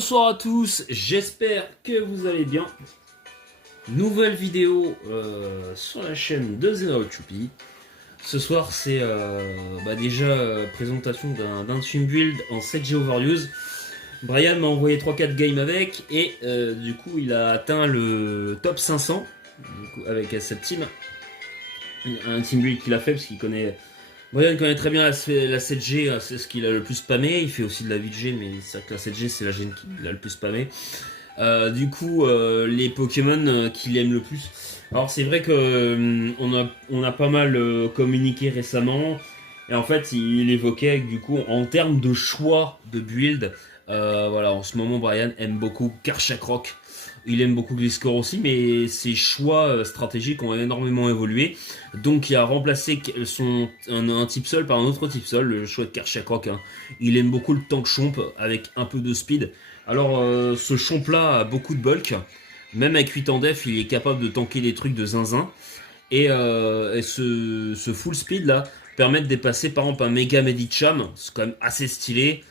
Bonsoir à tous, j'espère que vous allez bien. Nouvelle vidéo sur la chaîne de Zero Chupi. Ce soir c'est déjà présentation d'un team build en 7G Overuse. Brian m'a envoyé 3-4 games avec et du coup il a atteint le top 500 du coup, avec cette team. Un team build qu'il a fait parce qu'il connaît... Brian connaît très bien la 7G, c'est ce qu'il a le plus spammé. Il fait aussi de la 8G, mais c'est vrai que la 7G c'est la gêne qu'il a le plus spammé. Les Pokémon qu'il aime le plus. Alors c'est vrai que on a pas mal communiqué récemment. Et en fait il évoquait que du coup en termes de choix de build, en ce moment Brian aime beaucoup Karchakrok. Il aime beaucoup Gliscor aussi, mais ses choix stratégiques ont énormément évolué. Donc il a remplacé un type sol par un autre type sol, le choix de Karchakrok. Hein. Il aime beaucoup le tank chomp avec un peu de speed. Alors ce chomp là a beaucoup de bulk. Même avec 8 en def, il est capable de tanker des trucs de zinzin. Et ce full speed là permet de dépasser par exemple un méga Medicham. C'est quand même assez stylé.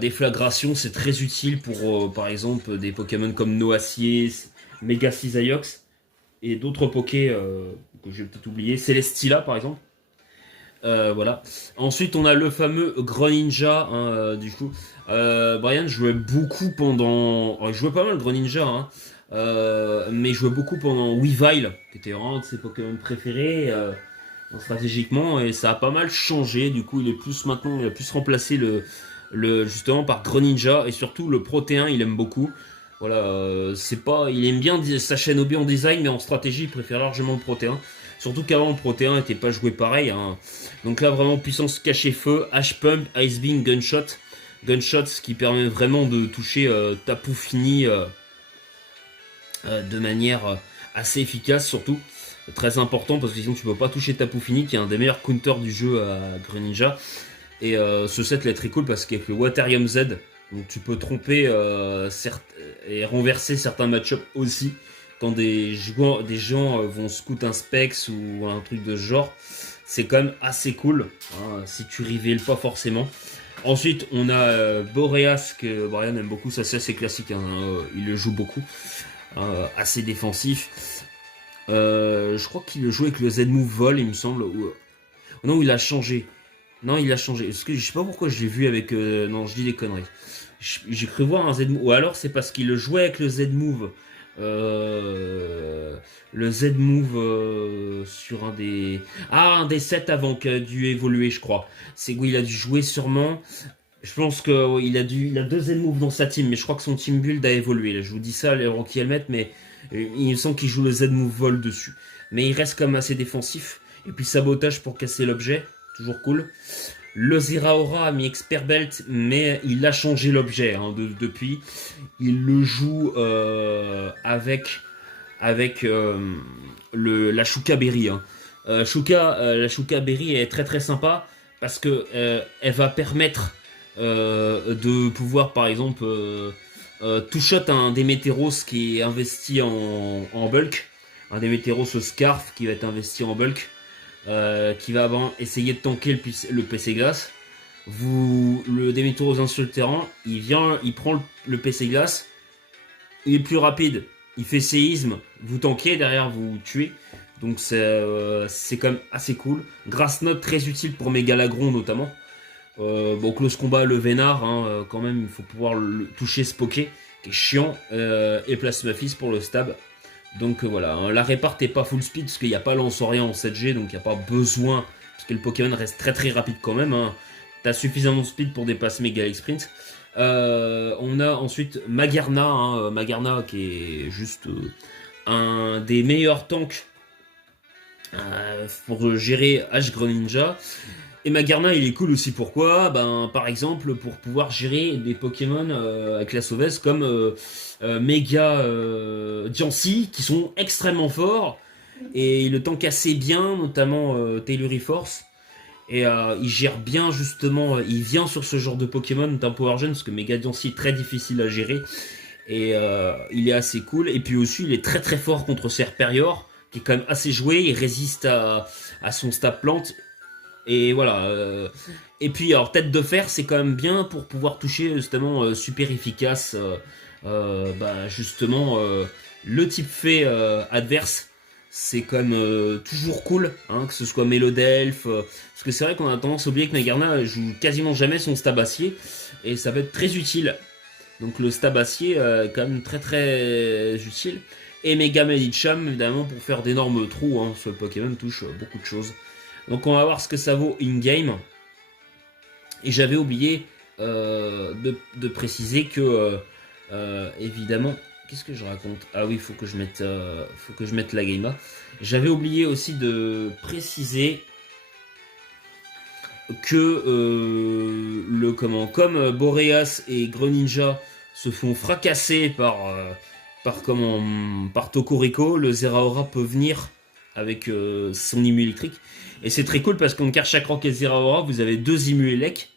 Déflagration c'est très utile pour par exemple des Pokémon comme Noacier, Mega Cisaiox et d'autres Poké que j'ai peut-être oublié, Celesteela par exemple. Ensuite on a le fameux Greninja du coup. Brian jouait beaucoup pendant... il jouait pas mal Greninja mais il jouait beaucoup pendant Weavile qui était vraiment un de ses Pokémon préférés stratégiquement, et ça a pas mal changé. Du coup il est plus maintenant, il a plus remplacé justement par Greninja, et surtout le Protéin il aime beaucoup. Il aime bien sa Shinobi en design, mais en stratégie il préfère largement le Protéin. Surtout qu'avant le Protéin n'était pas joué pareil. Donc là vraiment puissance cachet feu, H-Pump, Ice Beam, Gunshot. Gunshot ce qui permet vraiment de toucher Tapu Fini de manière assez efficace, surtout. Très important parce que sinon tu peux pas toucher Tapu Fini qui est un des meilleurs counters du jeu à Greninja. Et ce set là est très cool parce qu'avec le Waterium Z, donc tu peux tromper et renverser certains match-ups aussi quand des gens vont scout un Specs ou un truc de ce genre. C'est quand même assez cool si tu révèles pas forcément. Ensuite on a Boreas que Brian aime beaucoup, ça c'est assez classique, il le joue beaucoup, assez défensif. Je crois qu'il le joue avec le Z-Move Vol il me semble. Non, il a changé. Non, il a changé. Parce que je sais pas pourquoi je l'ai vu avec... Non, je dis des conneries. J'ai cru voir un Z-Move. Ou alors c'est parce qu'il le jouait avec le Z-Move. Le Z-Move sur un des... un des sets avant qu'il a dû évoluer, je crois. C'est où il a dû jouer sûrement. Je pense qu'il il a deux Z-Move dans sa team, mais je crois que son team build a évolué. Là, je vous dis ça, les rangs qui le mettent, mais il me semble qu'il joue le Z-Move Vol dessus. Mais il reste quand même assez défensif. Et puis sabotage pour casser l'objet. Toujours cool. Le Zeraora a mis Expert Belt, mais il a changé l'objet depuis. Il le joue avec la Shuka Berry. La Shuka Berry est très très sympa parce que elle va permettre de pouvoir par exemple two-shot un Démétéros qui est investi en bulk. Un Démétéros Scarf qui va être investi en bulk. Qui va essayer de tanker le PC glace. Le Démétéros sur le terrain, il prend le PC glace, il est plus rapide, il fait séisme, vous tankez, derrière vous tuez. Donc c'est quand même assez cool. Grass Note très utile pour Mégalagron notamment. Close combat, le Vénard, quand même il faut pouvoir toucher ce Poké qui est chiant, et Plasma Fist pour le stab. Donc la répart n'est pas full speed parce qu'il n'y a pas Lanceorien en 7G, donc il n'y a pas besoin, parce que le Pokémon reste très très rapide quand même. T'as suffisamment de speed pour dépasser Mega Sprint. On a ensuite Magarna, Magarna qui est juste un des meilleurs tanks pour gérer H Greninja. Et Magarna il est cool aussi, pourquoi ? Par exemple pour pouvoir gérer des Pokémon avec la sauveuse comme Mega Diancie qui sont extrêmement forts et il le tank assez bien, notamment Taylory-Force, et il gère bien justement, il vient sur ce genre de Pokémon d'un Power Gen parce que Mega Diancie est très difficile à gérer et il est assez cool. Et puis aussi il est très très fort contre Serperior qui est quand même assez joué, il résiste à son stab plante. Et voilà. Et puis, alors, tête de fer, c'est quand même bien pour pouvoir toucher, justement, super efficace, bah, justement, le type fait adverse. C'est quand même toujours cool, hein, que ce soit Mélodelph. Parce que c'est vrai qu'on a tendance à oublier que Magarna joue quasiment jamais son stabassier. Et ça va être très utile. Donc le stabassier est quand même très très utile. Et Mega Medicham, évidemment, pour faire d'énormes trous, hein, sur le Pokémon touche beaucoup de choses. Donc on va voir ce que ça vaut in-game. Et j'avais oublié de préciser que, évidemment, qu'est-ce que je raconte? Ah oui, faut que je mette la game là. J'avais oublié aussi de préciser que comme Boreas et Greninja se font fracasser par Tokorico, le Zeraora peut venir avec son Imu électrique. Et c'est très cool parce qu'en Karchakroc et Zeraora, vous avez deux Imu élec.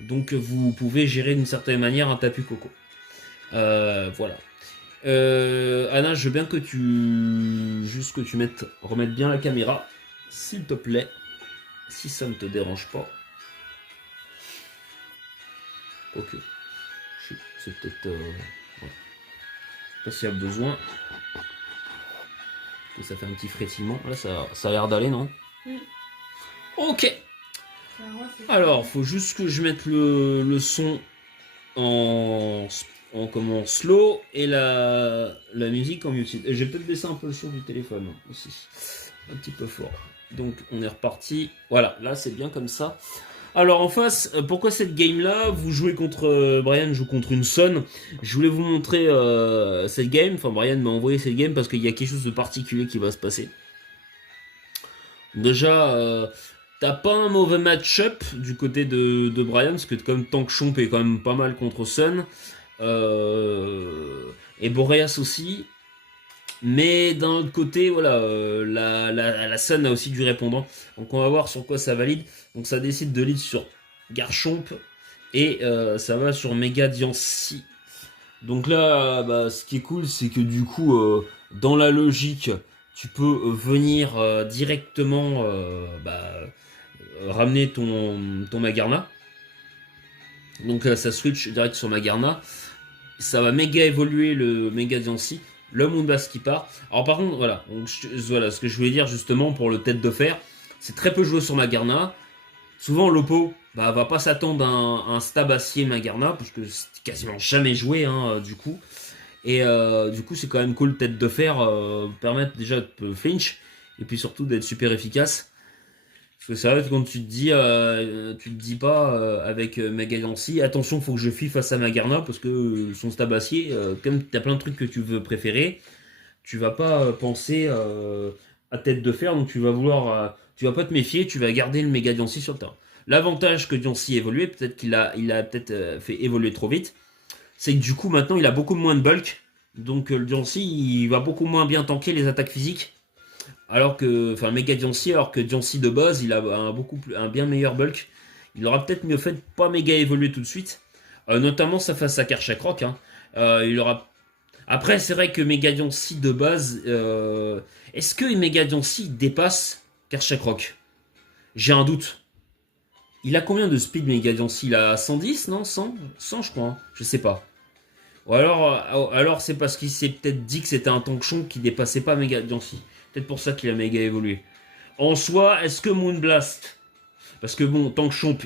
Donc vous pouvez gérer d'une certaine manière un Tapu Koko. Voilà. Anna, je veux bien que tu remettes bien la caméra, s'il te plaît, si ça ne te dérange pas. Ok. C'est peut-être... ouais. Je sais pas s'il y a besoin. Que ça fait un petit frétillement. Là, ça a l'air d'aller, non? Ok. Alors, faut juste que je mette le son en slow et la musique en muted. Et j'ai peut-être baissé un peu le son du téléphone aussi. Un petit peu fort. Donc, on est reparti. Voilà, là, c'est bien comme ça. Alors en face, pourquoi cette game là? Vous jouez contre Brian joue contre une Son. Je voulais vous montrer cette game. Enfin, Brian m'a envoyé cette game parce qu'il y a quelque chose de particulier qui va se passer. Déjà, t'as pas un mauvais match-up du côté de Brian, parce que comme Tank Chomp est quand même pas mal contre Sun. Et Boreas aussi. Mais d'un autre côté, voilà, la Sun a aussi du répondant. Donc on va voir sur quoi ça valide. Donc ça décide de lead sur Garchomp. Et ça va sur Mega Diancie. Donc là, bah, ce qui est cool, c'est que du coup, dans la logique, tu peux venir directement ramener ton Magarna. Donc ça switch direct sur Magarna. Ça va méga évoluer le Mega Diancie. Le Moonblast qui part. Alors par contre, voilà, voilà ce que je voulais dire justement pour le tête de fer. C'est très peu joué sur Magarna. Souvent l'oppo va pas s'attendre à un Stabassier Magarna, parce que c'est quasiment jamais joué du coup. Et du coup c'est quand même cool tête de fer, permettre déjà de flinch, et puis surtout d'être super efficace. Parce que c'est vrai que quand tu te dis pas avec Megadancy, attention faut que je fie face à Magarna, parce que son Stabassier, comme t'as plein de trucs que tu veux préférer, tu vas pas penser à tête de fer, donc tu vas pas te méfier, tu vas garder le Mega Diancie sur le terrain. L'avantage que Diancie évolué, peut-être qu'il a peut-être fait évoluer trop vite, c'est que du coup maintenant il a beaucoup moins de bulk, donc le Diancie il va beaucoup moins bien tanker les attaques physiques, Mega Diancie, alors que Diancie de base il a un bien meilleur bulk. Il aura peut-être mieux fait de pas méga évoluer tout de suite, notamment ça face à Karchakroc. Il aura. Après, c'est vrai que Mega Diancie de base, est-ce que Mega Diancie dépasse Karchakroc? J'ai un doute. Il a combien de speed Mega Diancie? Il a 110, non? 100? 100 je crois, je sais pas. Ou alors c'est parce qu'il s'est peut-être dit que c'était un tank chonk qui dépassait pas Mega Diancie. Peut-être pour ça qu'il a méga évolué. En soi, est-ce que Moonblast, parce que bon, tank chomp,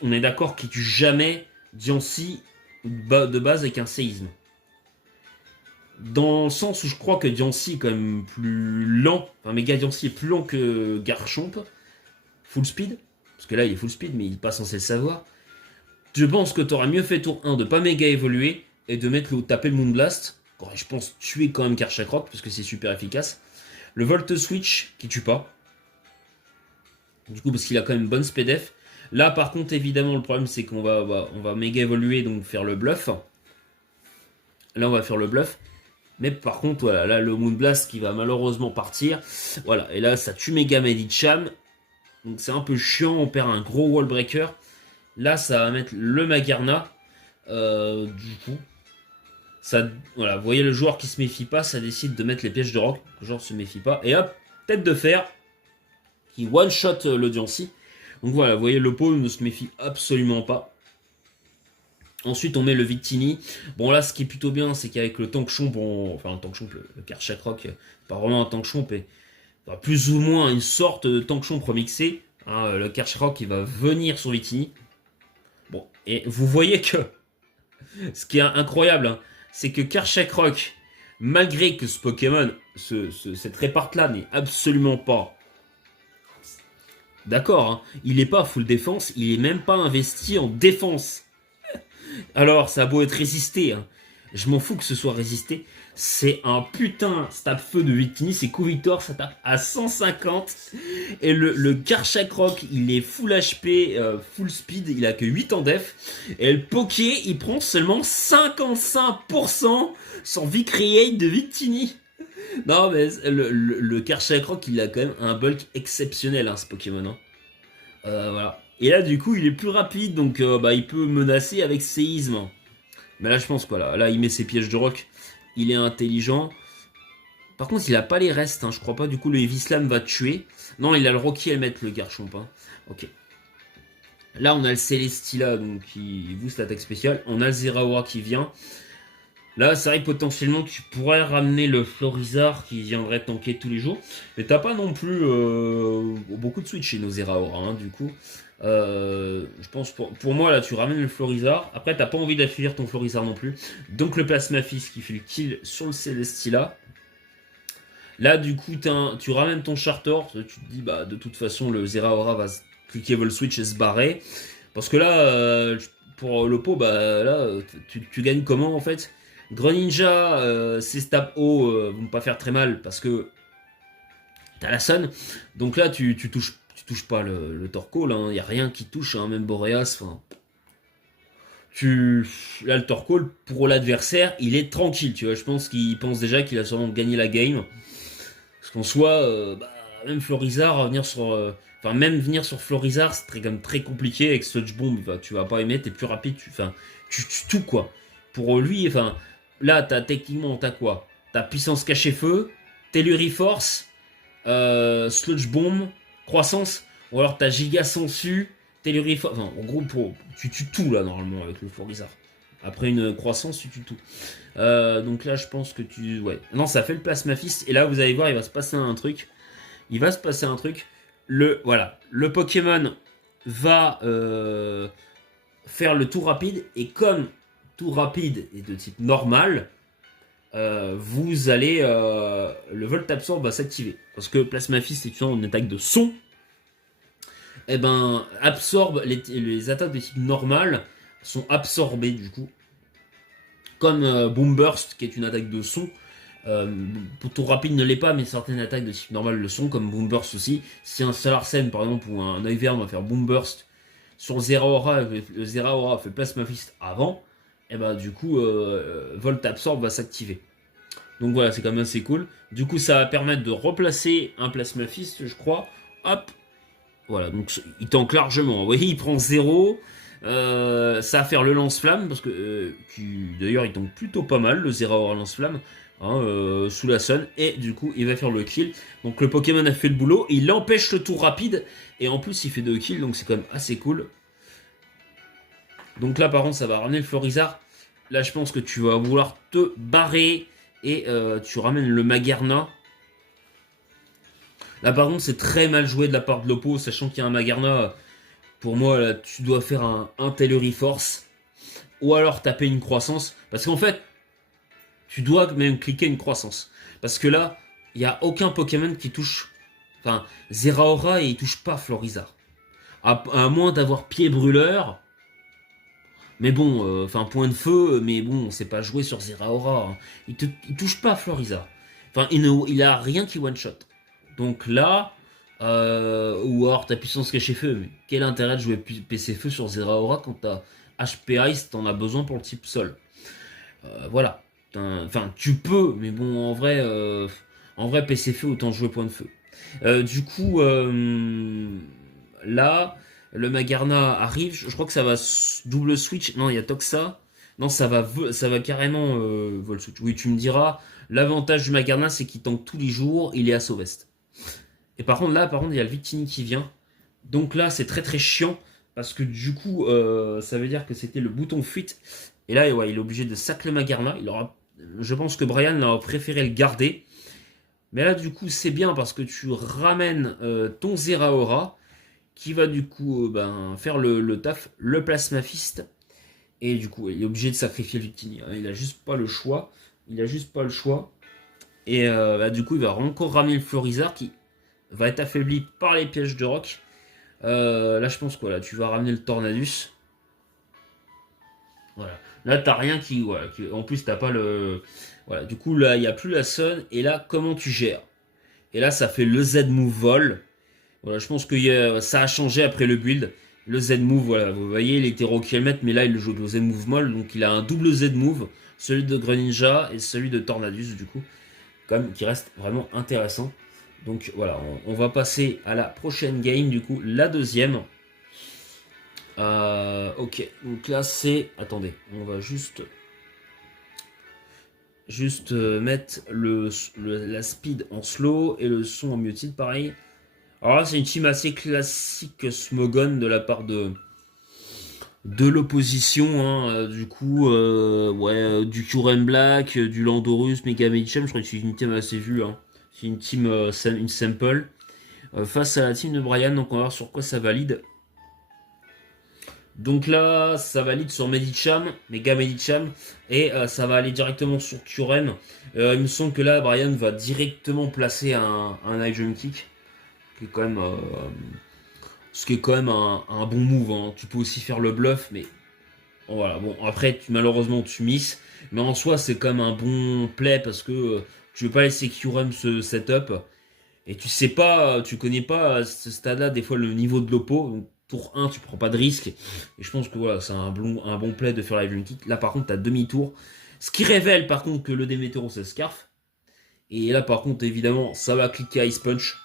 on est d'accord qu'il tue jamais Diancie de base avec un séisme. Dans le sens où je crois que Diancie est quand même plus lent, enfin Mega Diancie est plus lent que Garchomp, full speed, parce que là il est full speed mais il n'est pas censé le savoir. Je pense que tu auras mieux fait tour 1 de pas méga évoluer et de taper le Moonblast, qui aurait je pense tuer quand même Karchakroc parce que c'est super efficace. Le Volt Switch qui tue pas, du coup parce qu'il a quand même une bonne SPDF. Là par contre évidemment le problème c'est qu'on va méga évoluer, donc faire le bluff. Là on va faire le bluff. Mais par contre, voilà, là, le Moonblast qui va malheureusement partir. Voilà, et là, ça tue Mega Medicham. Donc c'est un peu chiant, on perd un gros wall breaker. Là, ça va mettre le Magarna. Du coup, ça, voilà, vous voyez le joueur qui se méfie pas, ça décide de mettre les pièges de roc. Le joueur se méfie pas. Et hop, tête de fer, qui one-shot le Diancie. Donc voilà, vous voyez, le pôle ne se méfie absolument pas. Ensuite, on met le Victini. Bon, là, ce qui est plutôt bien, c'est qu'avec le Tank Chomp, enfin, le Tank Chomp, le Karchak Rock, pas vraiment un Tank Chomp, et enfin, plus ou moins une sorte de Tank Chomp remixé. Hein, le Karchak Rock, il va venir sur Victini. Bon, et vous voyez que ce qui est incroyable, hein, c'est que Karchak Rock, malgré que ce Pokémon, cette réparte-là n'est absolument pas d'accord, hein, il n'est pas full défense, il est même pas investi en défense. Alors, ça a beau être résisté, hein, je m'en fous que ce soit résisté. C'est un putain stab feu de Victini, c'est coup victoire, ça tape à 150. Et le Karchak Rock, il est full HP, full speed, il a que 8 en def. Et le Poké, il prend seulement 55% son V-Create de Victini. Non, mais le Karchak Rock, il a quand même un bulk exceptionnel, hein, ce Pokémon. Hein. Voilà. Et là, du coup, il est plus rapide, donc il peut menacer avec séisme. Mais là, je pense quoi, là, il met ses pièges de rock. Il est intelligent. Par contre, il a pas les restes, hein, je crois pas. Du coup, le Heavy Slam va tuer. Non, il a le Rocky Helmet, le Garchomp. Hein. Ok. Là, on a le Celestila, donc qui booste l'attaque spéciale. On a le Zeraora qui vient. Là, c'est vrai que potentiellement, tu pourrais ramener le Florizard qui viendrait tanker tous les jours. Mais t'as pas non plus beaucoup de switch chez nos Zeraora, hein, du coup. Je pense pour moi, là, tu ramènes le Florizard. Après, t'as pas envie d'affaiblir ton Florizard non plus. Donc, le Plasmafis qui fait le kill sur le Celestila. Là, du coup, tu ramènes ton Charter. Tu te dis, bah, de toute façon, le Zeraora va cliquer vol switch et se barrer. Parce que là, pour le pot, bah, là, tu gagnes comment en fait? Greninja, ses stab haut vont pas faire très mal parce que t'as la Sun. Donc là, tu touches pas le Torkoal. Il n'y a rien qui touche, hein, même Boreas. Là, le Torkoal, pour l'adversaire, il est tranquille. Tu vois, je pense qu'il pense déjà qu'il a sûrement gagné la game. Parce qu'en soi, même Florizard, même venir sur Florizard, c'est comme très compliqué avec Sludge Bomb. Tu vas pas aimer, t'es plus rapide, tu tues tout quoi. Pour lui, là, techniquement, t'as quoi? T'as puissance cachée feu, Telluriforce, Sludge Bomb, croissance, ou alors t'as Giga Sensu, Telluriforce. Enfin, en gros, tu tues tout là normalement avec le Florizard. Après une croissance, tu tues tout. Donc là, je pense que ouais. Non, ça fait le Plasma Fist. Et là, vous allez voir, il va se passer un truc. Il va se passer un truc. Voilà. Le Pokémon va faire le tour rapide. Et comme tour rapide est de type normal, vous allez... le Volt Absorb va s'activer. Parce que Plasma Fist est une attaque de son. Et absorbe les attaques de type normal sont absorbées du coup. Comme Boom Burst, qui est une attaque de son. Pour tour rapide ne l'est pas, mais certaines attaques de type normal le sont, comme Boom Burst aussi. Si un Salarsen, par exemple, ou un Ivern va faire Boom Burst sur le Zeraora fait Plasma Fist avant, et du coup, Volt Absorb va s'activer. Donc voilà, c'est quand même assez cool. Du coup, ça va permettre de replacer un Plasma Fist, je crois. Hop, voilà, donc il tank largement. Vous voyez, il prend 0. Ça va faire le lance-flamme, parce que d'ailleurs il tombe plutôt pas mal, le Zeraora lance-flamme, hein, sous la Sun, et du coup il va faire le kill. Donc le Pokémon a fait le boulot, il empêche le tour rapide, et en plus il fait 2 kills, donc c'est quand même assez cool. Donc là par contre ça va ramener le Florizard. Là je pense que tu vas vouloir te barrer, et tu ramènes le Magarna. Là par contre c'est très mal joué de la part de l'oppo, sachant qu'il y a un Magarna. Pour moi, là, tu dois faire un Telluriforce. Ou alors taper une croissance. Parce qu'en fait, tu dois même cliquer une croissance. Parce que là, il n'y a aucun Pokémon qui touche. Enfin, Zeraora, il touche pas Florizard. À moins d'avoir pied brûleur. Mais bon, point de feu, mais bon, c'est pas joué sur Zeraora. Hein. Il touche pas Florizard. Enfin, il a rien qui one-shot. Donc là, ou alors ta puissance cachée feu, mais quel intérêt de jouer PC feu sur Zeraora quand t'as HP Ice, t'en as besoin pour le type sol. Voilà. Enfin, tu peux, mais bon, en vrai PC feu, autant jouer point de feu. Du coup, là, le Magarna arrive, je crois que ça va double switch. Non, il y a Toxa. Non, ça va carrément vol switch. Oui, tu me diras, l'avantage du Magarna, c'est qu'il tank tous les jours, il est à Sauvest. Et par contre, il y a le Victini qui vient. Donc là, c'est très très chiant parce que du coup, ça veut dire que c'était le bouton fuite. Et là, ouais, il est obligé de sac le Magarma. Je pense que Brian a préféré le garder. Mais là, du coup, c'est bien parce que tu ramènes ton Zeraora qui va du coup faire le taf, le Plasma Fist. Et du coup, il est obligé de sacrifier Luctini. Il a juste pas le choix. Il a juste pas le choix. Et du coup, il va encore ramener le Florizard qui va être affaibli par les pièges de roc. Là, je pense quoi là, tu vas ramener le Tornadus. Voilà. Là, t'as rien qui, voilà, en plus, t'as pas le. Voilà. Du coup, là, il n'y a plus la Sun. Et là, comment tu gères? Et là, ça fait le Z-Move vol. Voilà, je pense que ça a changé après le build. Le Z-Move, voilà, vous voyez, il était kilomètre, mais là, il le joue au Z-Move molle. Donc, il a un double Z-Move. Celui de Greninja et celui de Tornadus, du coup. Quand même, qui reste vraiment intéressant. Donc, voilà, on va passer à la prochaine game, du coup, la deuxième. Ok, donc là c'est... Attendez, on va juste mettre la speed en slow et le son en muted pareil. Alors là c'est une team assez classique Smogon de la part de l'opposition. Hein. Du coup, du Kuren Black, du Landorus, Mega Medicham, je crois que c'est une team assez vue. Hein. C'est une team, une sample. Face à la team de Brian, donc on va voir sur quoi ça valide. Donc là, ça valide sur Medicham, Mega Medicham, et ça va aller directement sur Kuren. Il me semble que là, Brian va directement placer un High Jump Kick, qui est quand même, ce qui est quand même un bon move. Hein. Tu peux aussi faire le bluff, mais voilà. Bon, après, malheureusement, tu misses, mais en soi, c'est quand même un bon play parce que tu veux pas laisser Kuren se setup. Et tu sais pas, tu connais pas à ce stade-là, des fois, le niveau de l'oppo. Donc, tour 1, tu prends pas de risque. Et je pense que voilà, c'est un bon play de faire la Dream Kick. Là, par contre, t'as demi-tour. Ce qui révèle, par contre, que le Demeteros, c'est Scarf. Et là, par contre, évidemment, ça va cliquer Ice Punch.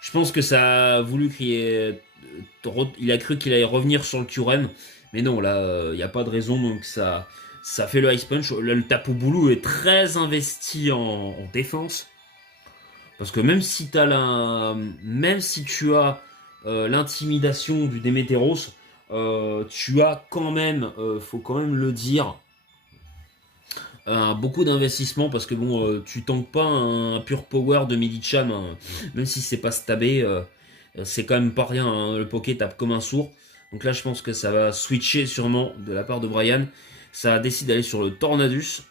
Je pense que ça a voulu crier. Il a cru qu'il allait revenir sur le Kyurem. Mais non, là, il n'y a pas de raison. Donc, ça fait le Ice Punch. Là, le Tapu Bulu est très investi en défense. Parce que même si tu as l'intimidation du Démétéros, tu as quand même, faut quand même le dire, beaucoup d'investissement parce que bon, tu tankes pas un pur power de Medicham, hein, même si c'est pas stabé, c'est quand même pas rien. Hein, le Poké tape comme un sourd. Donc là, je pense que ça va switcher sûrement de la part de Brian. Ça décide d'aller sur le Tornadus,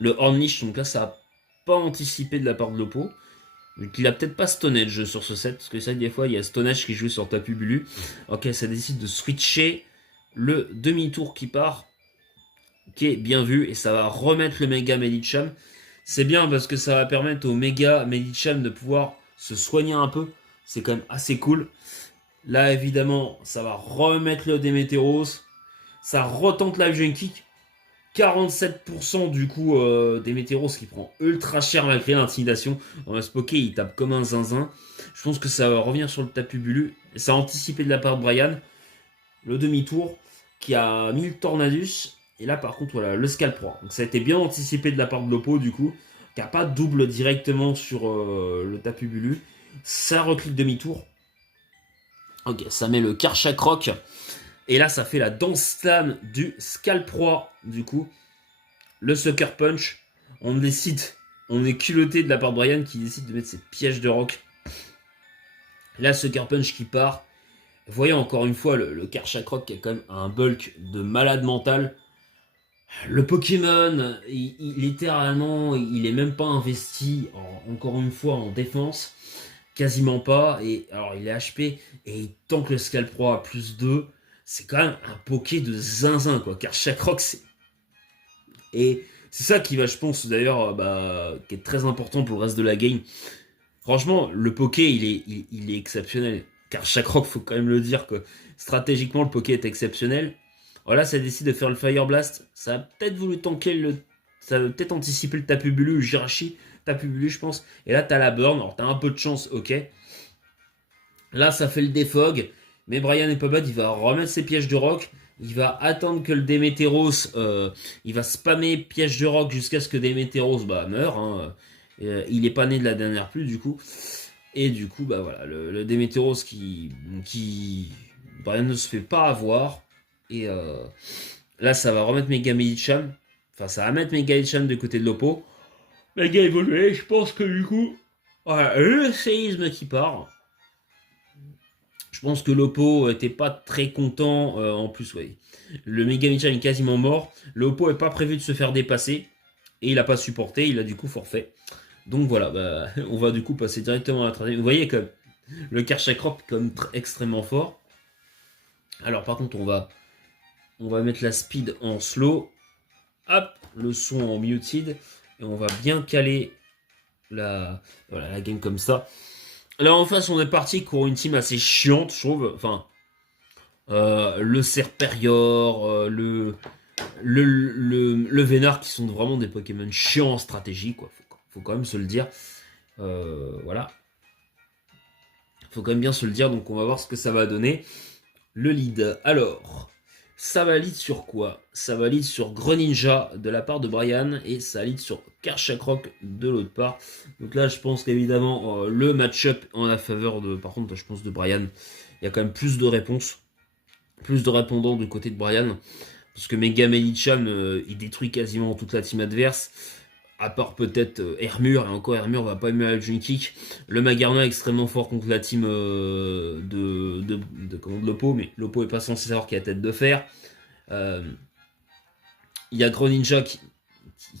le Hornish. Donc là, ça a pas anticipé de la part de l'Oppo. Donc il a peut-être pas Stonehenge sur ce set, parce que ça des fois il y a Stonehenge qui joue sur Tapu Bulu. Ok, ça décide de switcher le demi-tour qui part, qui est bien vu, et ça va remettre le Mega Medicham. C'est bien parce que ça va permettre au Mega Medicham de pouvoir se soigner un peu, c'est quand même assez cool. Là évidemment, ça va remettre le Demeteros, ça retente la Junk Kick. 47% du coup des Météros qui prend ultra cher malgré l'intimidation. Dans le Spoké, il tape comme un zinzin. Je pense que ça va revenir sur le Tapu Bulu. Ça a anticipé de la part de Brian. Le demi-tour qui a mis le Tornadus. Et là par contre, voilà, le Scalp 3. Donc ça a été bien anticipé de la part de l'Oppo du coup. Qui n'a pas double directement sur le Tapu Bulu. Ça reclique demi-tour. Ok, ça met le Karchak Rock. Et là, ça fait la danse slam du Scalp Roi, du coup. Le Sucker Punch. On est culotté de la part de Brian qui décide de mettre ses pièges de rock. Là, Sucker Punch qui part. Voyez encore une fois le Karchak Rock qui a quand même un bulk de malade mental. Le Pokémon, littéralement, il est même pas investi, encore une fois, en défense. Quasiment pas. Et alors, il est HP et il tank le Scalp Roi à plus 2. C'est quand même un Poké de zinzin, quoi. Car chaque rock, et c'est ça qui va, je pense, d'ailleurs, qui est très important pour le reste de la game. Franchement, le Poké, il est exceptionnel. Car chaque rock, faut quand même le dire que stratégiquement, le Poké est exceptionnel. Voilà, ça décide de faire le Fire Blast. Ça a peut-être voulu tanker ça a peut-être anticipé le Tapu Bulu, le Jirachi. Tapu Bulu, je pense. Et là, t'as la burn. Alors, t'as un peu de chance, ok. Là, ça fait le défog. Mais Brian est pas bad, il va remettre ses pièges de rock. Il va attendre que le Demeteros, il va spammer piège de rock jusqu'à ce que Demeteros meure. Hein. Il est pas né de la dernière pluie du coup. Et du coup, bah voilà, le Démétéros Brian ne se fait pas avoir. Et là, ça va remettre Megamedichan. Enfin, ça va mettre Megamedichan du côté de l'Oppo. Mega évolué, je pense que du coup, voilà, le séisme qui part. Je pense que l'Oppo était pas très content. En plus, ouais, le Megamedichan est quasiment mort. L'Oppo est pas prévu de se faire dépasser. Et il a pas supporté, il a du coup forfait. Donc voilà, bah, on va du coup passer directement à la troisième. Vous voyez que le Karchakrop est comme extrêmement fort. Alors par contre, on va mettre la speed en slow. Hop, le son en muted. Et on va bien caler voilà, la game comme ça. Là en face, on est parti pour une team assez chiante, je trouve. Enfin, le Serperior, le Vénard qui sont vraiment des Pokémon chiants en stratégie, quoi. Faut quand même se le dire. Voilà. Faut quand même bien se le dire, donc on va voir ce que ça va donner. Le lead. Alors, ça va lead sur quoi? Ça va lead sur Greninja de la part de Brian et ça lead sur Karchakrok de l'autre part. Donc là, je pense qu'évidemment, le match-up en la faveur de, par contre, je pense de Brian, il y a quand même plus de réponses, plus de répondants du côté de Brian. Parce que Mega Medichan, il détruit quasiment toute la team adverse. À part peut-être Hermure, et encore Hermure va pas aimer la June Kick. Le Magarna est extrêmement fort contre la team de Lopo, mais Lopo est pas censé savoir qu'il a tête de fer. Il y a Greninja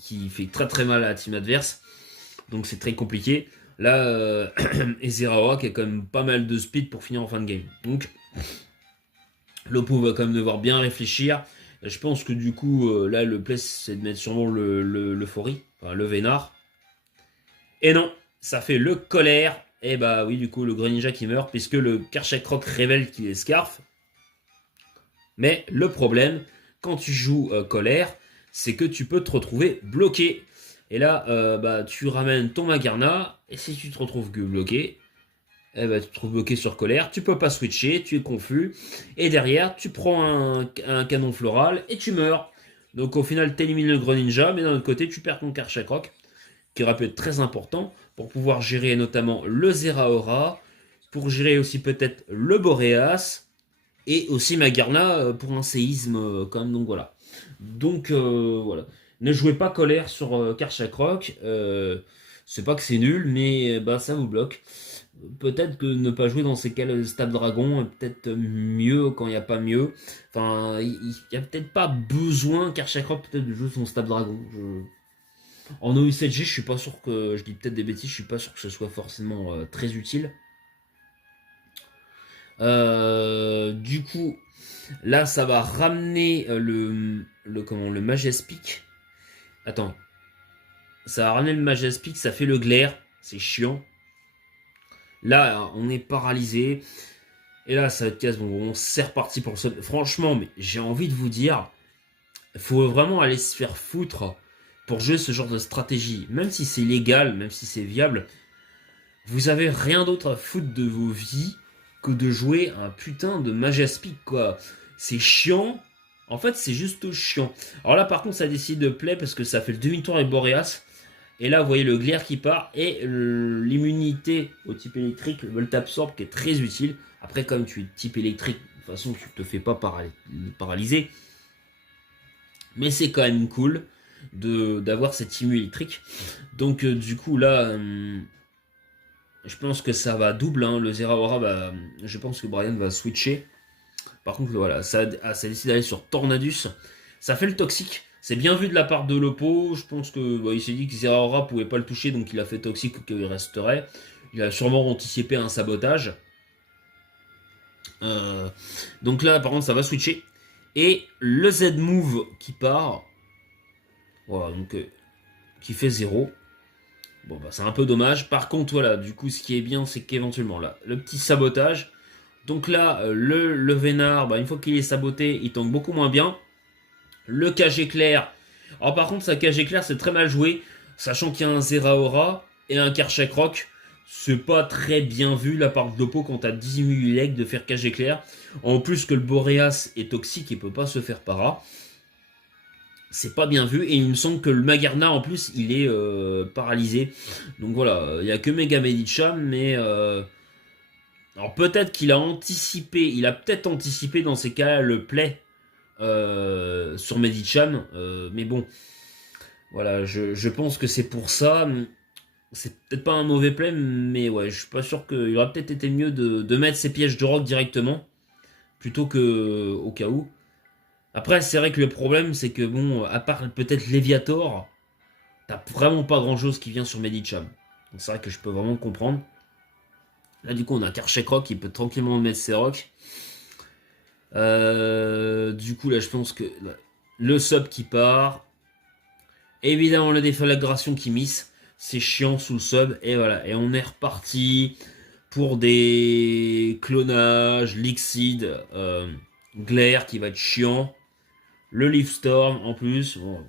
qui fait très très mal à la team adverse, donc c'est très compliqué. Là, Ezreal qui a quand même pas mal de speed pour finir en fin de game. Donc, Lopo va quand même devoir bien réfléchir. Je pense que du coup, là, le play, c'est de mettre sûrement le Fori, enfin le Vénard. Et non, ça fait le colère. Et bah oui, du coup, le Greninja qui meurt, puisque le Karchakrok révèle qu'il est Scarf. Mais le problème, quand tu joues colère, c'est que tu peux te retrouver bloqué. Et là, bah, tu ramènes ton Magarna, et si tu te retrouves bloqué, eh ben, tu te trouves bloqué sur colère, tu peux pas switcher, tu es confus, et derrière, tu prends un canon floral et tu meurs. Donc au final, tu élimines le Greninja, mais d'un autre côté, tu perds ton Karchakrok, qui aurait pu être très important pour pouvoir gérer notamment le Zeraora, pour gérer aussi peut-être le Boreas, et aussi Magarna pour un séisme quand même, donc voilà. Donc voilà. Ne jouez pas colère sur Karchakrok, c'est pas que c'est nul, mais bah, ça vous bloque. Peut-être que ne pas jouer dans ces cas Stade Dragon est peut-être mieux quand il n'y a pas mieux. Enfin, il n'y a peut-être pas besoin Karchakrok peut-être de jouer son Stade Dragon. En OU7G, je suis pas sûr que. Je dis peut-être des bêtises, je suis pas sûr que ce soit forcément très utile. Du coup, là, ça va ramener le Majespic. Attends. Ça va ramener le Majespic, ça fait le glaire. C'est chiant. Là, on est paralysé. Et là, ça va être casse. Bon, c'est reparti pour ça. Franchement, mais j'ai envie de vous dire, il faut vraiment aller se faire foutre pour jouer ce genre de stratégie. Même si c'est légal, même si c'est viable, vous avez rien d'autre à foutre de vos vies que de jouer un putain de Majaspic, quoi. C'est chiant. En fait, c'est juste chiant. Alors là, par contre, ça décide de play parce que ça fait le demi-tour avec Boreas. Et là, vous voyez le glaire qui part et l'immunité au type électrique, le Volt Absorb qui est très utile. Après, comme tu es type électrique, de toute façon, tu te fais pas paralyser. Mais c'est quand même cool d'avoir cette immu électrique. Donc, du coup, là, je pense que ça va double. Hein. Le Zeraora, bah, je pense que Brian va switcher. Par contre, voilà, ça décide d'aller sur Tornadus. Ça fait le toxique. C'est bien vu de la part de Lopo. Je pense que il s'est dit que Zeraora pouvait pas le toucher, donc il a fait toxique qu'il resterait. Il a sûrement anticipé un sabotage. Donc là, par contre, ça va switcher. Et le Z-Move qui part. Voilà, donc qui fait 0. Bon, bah, c'est un peu dommage. Par contre, voilà, du coup, ce qui est bien, c'est qu'éventuellement, là, le petit sabotage. Donc là, le Vénard, bah, une fois qu'il est saboté, il tank beaucoup moins bien. Le cage éclair. Alors par contre, sa cage éclair, c'est très mal joué. Sachant qu'il y a un Zeraora et un Karchakrok. C'est pas très bien vu la part de Lopo quand t'as 10 000 de faire cage éclair. En plus que le Boreas est toxique et peut pas se faire para. c'est pas bien vu. Et il me semble que le Magarna, en plus, il est paralysé. Donc voilà, il n'y a que Mega Medicham, mais... alors peut-être qu'il a anticipé, il a peut-être anticipé dans ces cas-là le play sur Medicham. Mais bon, voilà, je pense que c'est pour ça. C'est peut-être pas un mauvais play, mais ouais, je suis pas sûr qu'il aurait peut-être été mieux de mettre ses pièges de rock directement, plutôt que au cas où. Après, c'est vrai que le problème, c'est que bon, à part peut-être Léviator, t'as vraiment pas grand-chose qui vient sur Medicham. Donc c'est vrai que je peux vraiment comprendre. Là, du coup, on a Karchek Rock qui peut tranquillement mettre ses rocks. Du coup, là, je pense que là, le sub qui part. Évidemment, le déflagration qui miss. C'est chiant sous le sub. Et voilà. Et on est reparti pour des clonages, Lixid, Glare qui va être chiant. Le Leaf Storm en plus. Bon,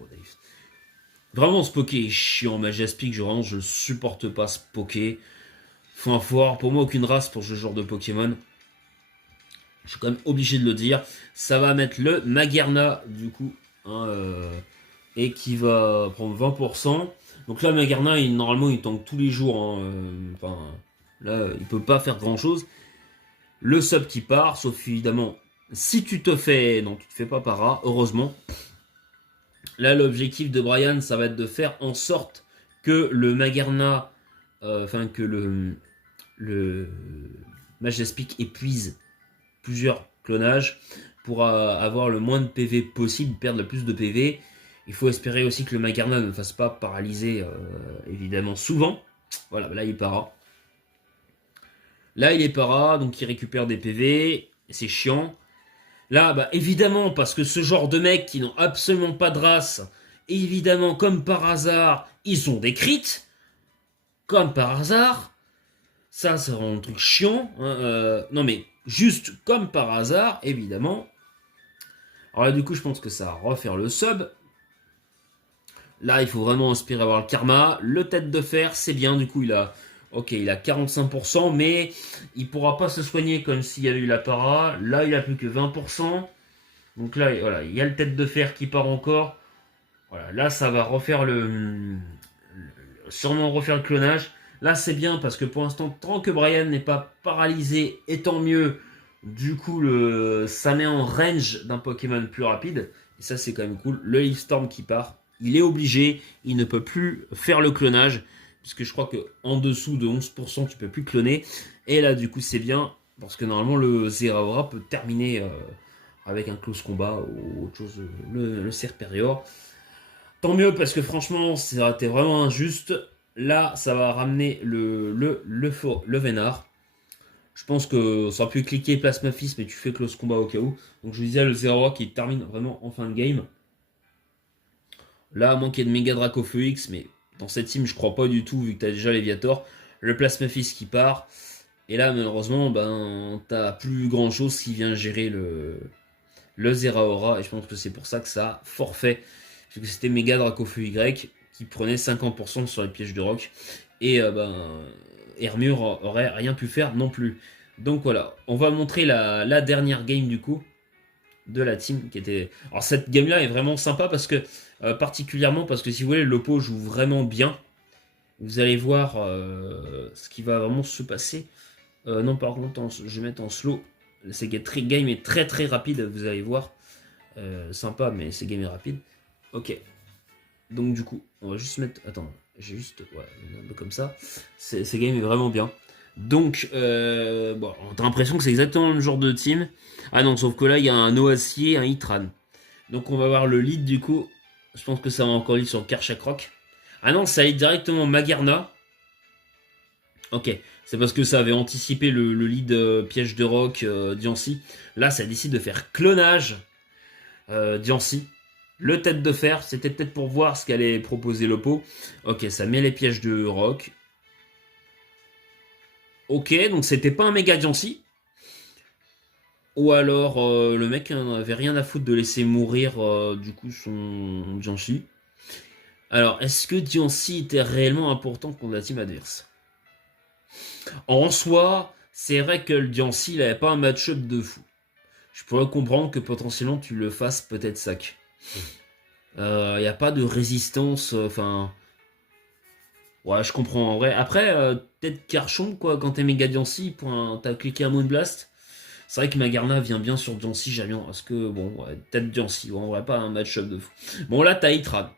vraiment, ce Poké est chiant. Majaspic, je le supporte pas ce Poké. Faut avoir pour moi aucune race pour ce genre de Pokémon. Je suis quand même obligé de le dire. Ça va mettre le Magerna, du coup, hein, et qui va prendre 20%. Donc là, Magerna, normalement, il tank tous les jours. Hein, enfin, là, il peut pas faire grand-chose. Le sub qui part, sauf évidemment, si tu te fais... Non, tu te fais pas para, heureusement. Là, l'objectif de Brian, ça va être de faire en sorte que le Magerna... Enfin, que le Majaspic épuise plusieurs clonages pour avoir le moins de PV possible, perdre le plus de PV. Il faut espérer aussi que le Magarna ne fasse pas paralyser, évidemment, souvent. Voilà, là il para. Là il est para, donc il récupère des PV, c'est chiant. Là, bah évidemment, parce que ce genre de mecs qui n'ont absolument pas de race, évidemment, comme par hasard, ils ont des crits. Comme par hasard. Ça, c'est vraiment un truc chiant. Hein, non mais, juste comme par hasard, évidemment. Alors là, du coup, je pense que ça va refaire le sub. Là, il faut vraiment inspirer avoir le karma. Le tête de fer, c'est bien. Du coup, il a... Ok, il a 45%, mais il pourra pas se soigner comme s'il y avait eu la para. Là, il a plus que 20%. Donc là, voilà, il y a le tête de fer qui part encore. Voilà, là, ça va refaire sûrement refaire le clonage. Là, c'est bien parce que pour l'instant, tant que Brian n'est pas paralysé, et tant mieux. Du coup, ça met en range d'un Pokémon plus rapide. Et ça, c'est quand même cool. Le Leaf Storm qui part, il est obligé. Il ne peut plus faire le clonage. Puisque je crois qu'en dessous de 11%, tu peux plus cloner. Et là, du coup, c'est bien. Parce que normalement, le Zeraora peut terminer avec un close combat ou autre chose. Le Serperior. Tant mieux parce que franchement, c'était vraiment injuste. Là, ça va ramener le Vénard. Je pense que ça aurait pu cliquer Plasma Fist, mais tu fais close combat au cas où. Donc je vous disais, le 0 qui termine vraiment en fin de game. Là, à moins qu'il y ait de Mega Draco Feu X, mais dans cette team, je crois pas du tout, vu que tu as déjà Léviator. Le Plasma Fist qui part. Et là, malheureusement, ben, t'as plus grand chose qui vient gérer le Zeraora. Et je pense que c'est pour ça que ça a forfait. Parce que c'était Mega Draco Feu Y qui prenait 50% sur les pièges de rock. Et Hermure aurait rien pu faire non plus. Donc voilà, on va montrer la dernière game du coup de la team qui était. Alors cette game là est vraiment sympa parce que particulièrement parce que si vous voulez l'oppo joue vraiment bien. Vous allez voir ce qui va vraiment se passer. Non par contre je vais mettre en slow. Cette game est très très rapide, vous allez voir. Sympa mais cette game est rapide. Ok. Donc du coup, on va juste mettre... Attends, j'ai juste... Ouais, un peu comme ça. Cette game est vraiment bien. Donc, bon, t'as l'impression que c'est exactement le genre de team. Ah non, sauf que là, il y a un Oassier, un Itran. Donc on va voir le lead du coup. Je pense que ça va encore lead sur Karchak Rock. Ah non, ça lead directement Magarna. Ok, c'est parce que ça avait anticipé le lead piège de rock Diancie. Là, ça décide de faire clonage Diancie. Le tête de fer, c'était peut-être pour voir ce qu'allait proposer l'oppo. Ok, ça met les pièges de rock. Ok, donc c'était pas un méga Diancie. Ou alors le mec n'avait rien à foutre de laisser mourir du coup son Diancie. Alors, est-ce que Diancie était réellement important contre la team adverse? En soi, c'est vrai que le Diancie, il n'avait pas un match-up de fou. Je pourrais comprendre que potentiellement tu le fasses peut-être sac. Il n'y a pas de résistance, enfin... ouais, je comprends en vrai. Après, peut-être Carchon, quoi, quand t'es méga Diancie, t'as cliqué un Moonblast. C'est vrai que Magarna vient bien sur Diancie, j'aime bien. Parce que, bon, ouais, peut-être Diancie, ouais, on voit pas un match-up de fou. Bon, là, t'as Itran.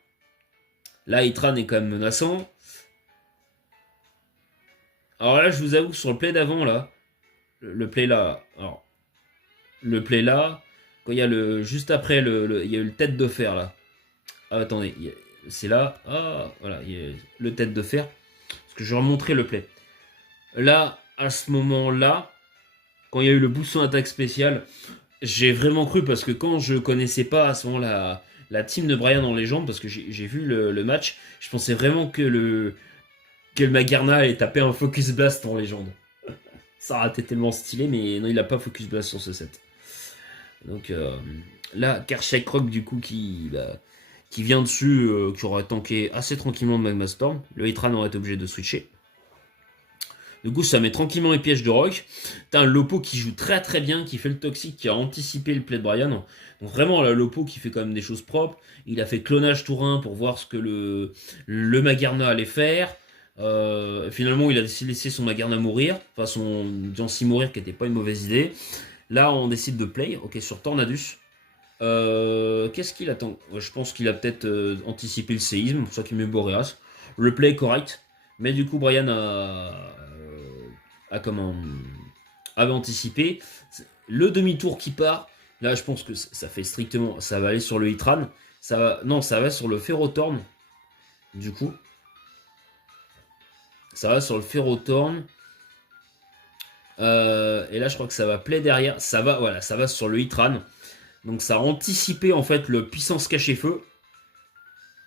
Là, Itran est quand même menaçant. Alors là, je vous avoue que sur le play d'avant, là, le play là, alors, le play là, quand il y a le, juste après, il y a eu le tête de fer, là. Ah, attendez, c'est là. Ah, voilà, il y a le tête de fer. Parce que je vais remontrer le play. Là, à ce moment-là, quand il y a eu le boosson attaque spéciale, j'ai vraiment cru parce que quand je connaissais pas à ce moment la team de Brian en légende, parce que j'ai vu le match, je pensais vraiment que le Magarna allait taper un Focus Blast en légende. Ça aurait été tellement stylé, mais non, il a pas Focus Blast sur ce set. Donc là, Karshak Rock du coup qui vient dessus, qui aurait tanké assez tranquillement de Magma Storm. Le Hitran aurait été obligé de switcher. Du coup, ça met tranquillement les pièges de Rock. T'as un Lopo qui joue très très bien, qui fait le toxique, qui a anticipé le play de Brian. Donc vraiment, là, Lopo qui fait quand même des choses propres. Il a fait clonage tourin pour voir ce que le Magarna allait faire. Finalement, il a décidé de laisser son Magarna mourir. Enfin, son Diancie mourir, qui n'était pas une mauvaise idée. Là, on décide de play. Ok, sur Tornadus. Qu'est-ce qu'il attend? Je pense qu'il a peut-être anticipé le séisme, pour ça qu'il met Boreas. Le play est correct. Mais du coup, Brian a comment avait anticipé le demi-tour qui part. Là, je pense que ça fait strictement, ça va aller sur le Hitran. Non, ça va sur le Ferrotorn. Du coup, ça va sur le Ferrotorn. Et là, je crois que ça va play derrière. Ça va, voilà, ça va sur le Hitran. Donc, ça a anticipé en fait le puissance caché feu.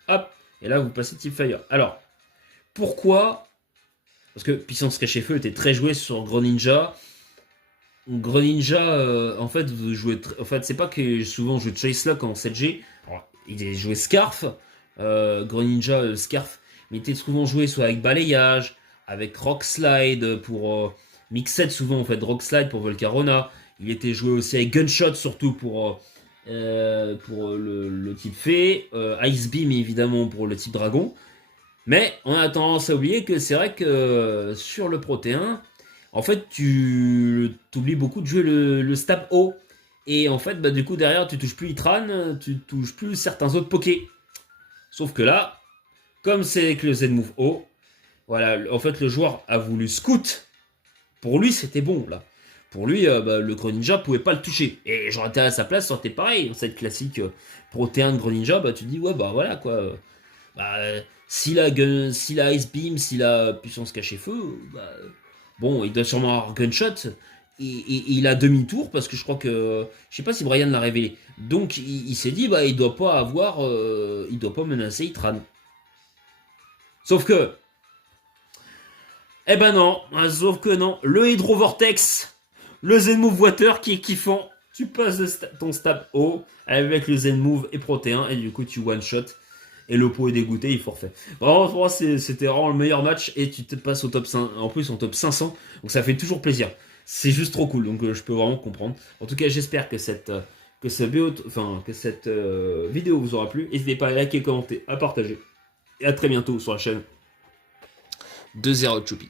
Hop, et là, vous passez Type Fire. Alors, pourquoi? Parce que puissance caché feu était très joué sur Greninja. Greninja, en fait, vous jouez. En fait, c'est pas que souvent je Chase Lock en 7G. Alors, il est joué Scarf, Greninja Scarf, mais il était souvent joué soit avec Balayage, avec Rock Slide pour Mixed, souvent en fait, Rock Slide pour Volcarona. Il était joué aussi avec Gunshot, surtout pour le type Fée, Ice Beam évidemment pour le type Dragon. Mais on a tendance à oublier que c'est vrai que sur le Protéin, en fait, tu oublies beaucoup de jouer le stab haut. Et en fait, bah, du coup, derrière, tu touches plus Itran, tu touches plus certains autres Pokés. Sauf que là, comme c'est avec le Z-Move haut, voilà, en fait, le joueur a voulu scout. Pour lui, c'était bon, là. Pour lui, bah, le Greninja pouvait pas le toucher. Et j'aurais été à sa place, ça aurait été pareil. Dans cette classique Protéin de Greninja, bah, tu dis, ouais, bah voilà, quoi. Bah, s'il a Ice Beam, s'il a puissance cachée feu, bah, bon, il doit sûrement avoir Gunshot. Et il a demi-tour parce que je crois que. Je sais pas si Brian l'a révélé. Donc il s'est dit, bah, il doit pas avoir. Il doit pas menacer Itran. Sauf que. Eh ben non, sauf que non. Le Hydro Vortex, le Zen Move Water qui est kiffant. Tu passes ton stab haut avec le Zen Move et Protéin et du coup tu one-shot. Et Lopo est dégoûté, il forfait. Vraiment, pour moi, c'était vraiment le meilleur match. Et tu te passes au top 5, en plus en top 500. Donc ça fait toujours plaisir. C'est juste trop cool. Donc je peux vraiment comprendre. En tout cas, j'espère que cette vidéo vous aura plu. N'hésitez pas à liker, commenter, à partager. Et à très bientôt sur la chaîne de Zero Choupi.